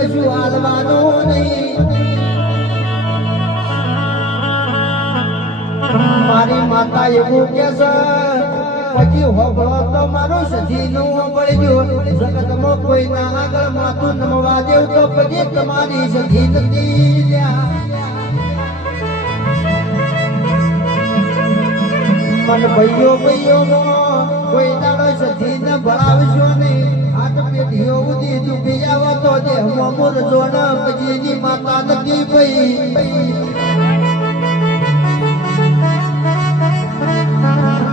કશું હાલવાનું નહીં. મારી માતા એવું કે છે પછી હોબળો તો મારો સજીનું પડ્યો. જગતમાં કોઈ ના આગળ માથું નમવા દેવ તો પછી તમારી સજી નથી. મન ભાઈઓ કોઈ દાડો સજી ને ભણાવશો નહીં. હાથ પેઢીઓ ઉધી દુખી આવો તો જે મોમુર જોન પછી માતા નથી ભાઈ.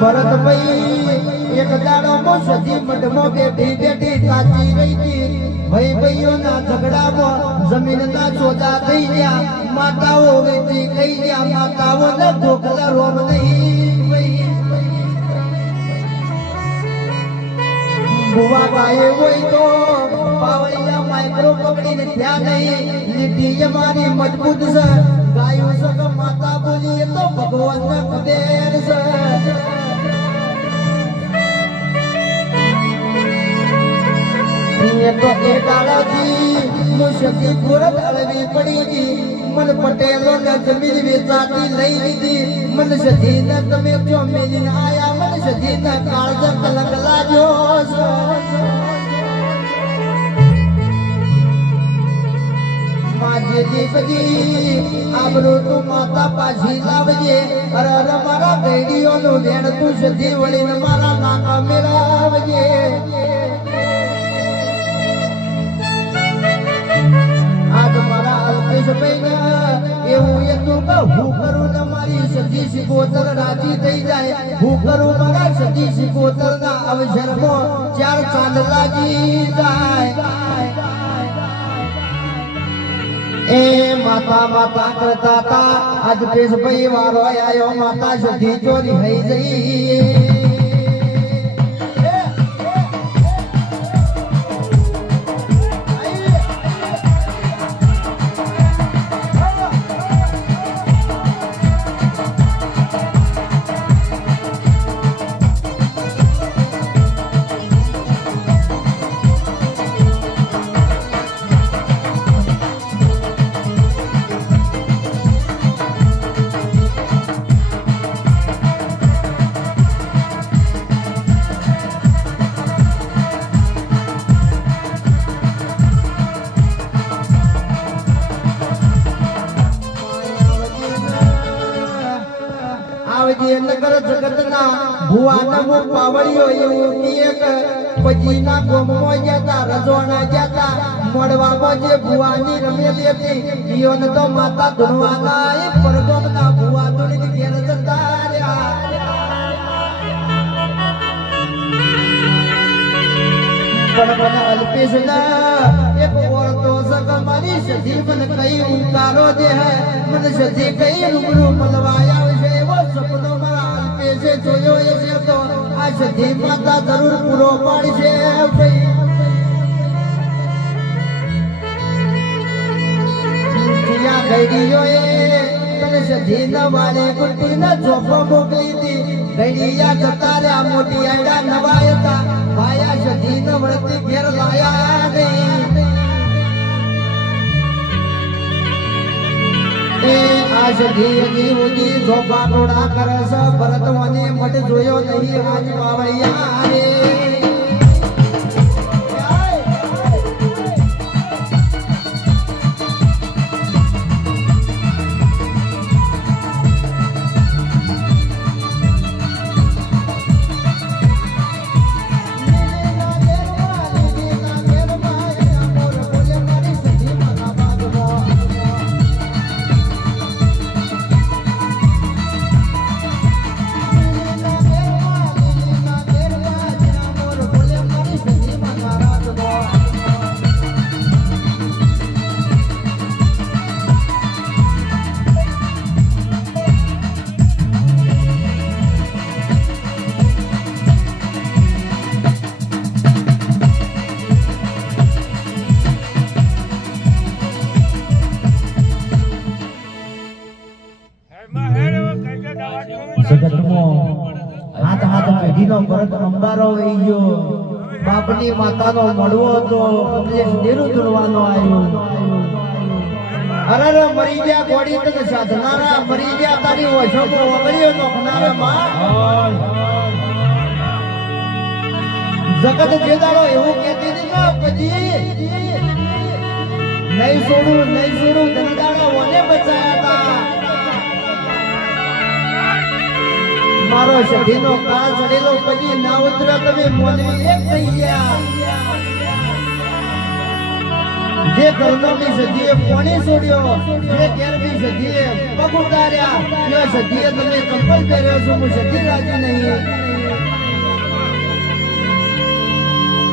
ભરતભાઈ એક દાડો માં સજી મઢમાં બેઠી સાચી રહી હતી. ભાઈઓના ઝઘડામાં જમીનના સોદા થઈ ગયા. માતાઓ વેચી કહી ગયા. માતાઓ ને ઢોકલા રોમ નહીં. ભુવા ગાય હોય તો પાવળિયા માઇક્રો પકડીને ત્યાં નહીં. લીટી અમારી મજબૂત છે. ગાયો સગ માતા બોલીએ તો ભગવાન ને કદેર છે. તો એ દાડાથી મુશકી પૂરત અળવી પડી ગઈ. મન પટેલો ને જમીન વેચાતી લઈ લીધી. મન સજી ને તમે જો મેલીને આયા. મન સજી ને કાળજ કલક લાજો. માજે દીપજી આબરૂ તું માતા પાછી લાવજે. અરર મારા ગઈડીઓ નું વેણ તું સજી વળીને મારા નાકા મેળવજે. એવું એટલું કે હું કરું ને મારી સજી શિકોતર રાજી થઈ જાય. હું કરું મારા સજી શિકોતર ના અવસરમાં ચાર ચાંદ લાગી જાય. એ માતા માતા કરતા તા આજ પેશભાઈ વારો આયો. માતા સજી ચોરી થઈ જઈ. નગર જગતના ભુવાના મો પાવળિયો એવું એક પછી ના ગોમમાં જતા રજોના જતા મોડવામાં જે ભુવાની રમેલી હતી ઈયોને તો માતા ધુણવાના એ પરગોમના ભુવા ધુણીને ઘેર જતા રહ્યા. પણ અલ્પેશના એક ઓળતો સગ મારી સજી મને કઈ ઉકારો દે હે. મને સજી કઈ રૂબરૂ મળવાયા આવશે એવો સપનો મારા અલ્પેશે જોયો છે. તો આ સજી માતા જરૂર પૂરો પાડશે ભાઈ. ગઈડીઓએ તને સજી ના વાળે ગુટ્ટી ના ચોપો મોકલી હતી. ગઈડિયા જતા રહ્યા મોટી આયડા નવાય હતા. ભાયા સજી ને વળતી ઘેર લાયા નહીં. એ આ સજી હજી ઉજી ચોપા ટોળા કરે છે. ભરતવાને મઢ જોયો નહીં. આજ પાવળિયા રે જગતમાં હાથ હાથ પેઢીનો ભરત અંબારો વહી ગયો. બાપની માતાનો મળવો હતો કમલેશ નીરું ધૂળવાનો આવ્યો અરે મરી ગયા ગોડી તને સાધનારા મરી ગયા તારી ઓછો ઓગળ્યો નોખનારા માં જગત જેદાડો એવું કહેતી હતી ને પછી નહીં છોડું ધનદાડો ઓને બચાયા હતા મારો સઢીનો કાળ ચડેલો પછી ના ઉતરે તમે મોનવી એક થઈ ગયા જે ઘરનો બી સજીએ પાણી છોડ્યો જે ઘેર બી સજીએ પગ ઉતાર્યા એ સજીએ તમે ચંપલ પહેર્યો છો હું સજી રાજી નહીં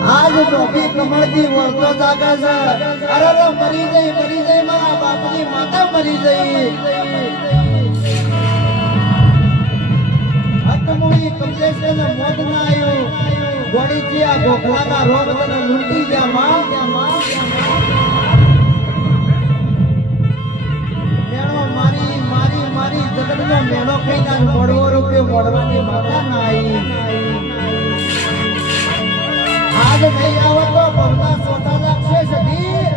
આજ ટોપી કમળથી વળતો જાગે છે અરે મરી જઈ મારા બાપની માતા મરી જઈ હકમુઈ કમલેશ ને મોત ના આવ્યું ગોળી જી આ ગોખલાના રોગ તને લૂંટી ગયા માં મારી જગતનો મેળો કહીને મોડવો રૂપિયો મોડવાની માતા ના આવી આજ નહીં આવે તો બહુના સોટા લાગશે સધી